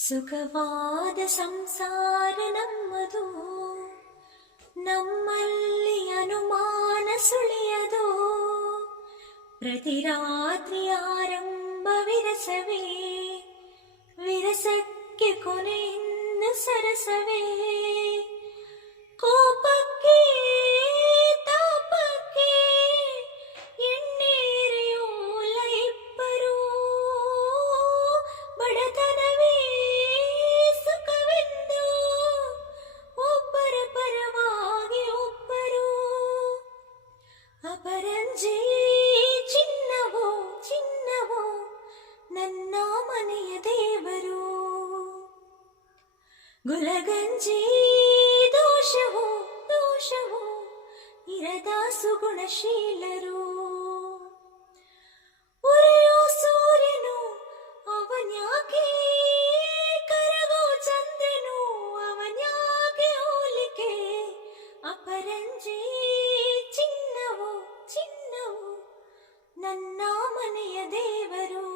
ಸುಖವಾದ ಸಂಸಾರ ನಮ್ಮದು, ನಮ್ಮಲ್ಲಿ ಅನುಮಾನ ಸುಳಿಯದು. ಪ್ರತಿ ರಾತ್ರಿ ಆರಂಭ ವಿರಸವೇ, ವಿರಸಕ್ಕೆ ಕೊನೆಯಿಂದ ಸರಸವೇ. ಕೋಪಕ್ಕೆ ತಾಪಕ್ಕೆ ಎಣ್ಣೇರೆಯೋಲ ಇಬ್ಬರು, ಬಡತನವೇ ಸುಖವೆಂದು ಒಬ್ಬರ ಪರವಾಗಿ ಒಬ್ಬರು. ಅಪರಂಜಿ ಚಿನ್ನವೋ ಚಿನ್ನವೋ ನನ್ನ ಮನೆಯ ದೇವರು, ಗುಲಗಂಜಿ ದೋಷವೋ ದೋಷವೋ ಇರದ ಸುಗುಣಶೀಲರು. ಉರಿಯೋ ಸೂರ್ಯನು ಅವನ್ಯಾಕೆ, ಕರಗೋ ಚಂದ್ರನು ಅವನ್ಯಾಕೆ ಹೋಲಿಕೆ. ಅಪರಂಜಿ ಚಿನ್ನವೋ ಚಿನ್ನವೋ ನನ್ನ ಮನೆಯ ದೇವರು.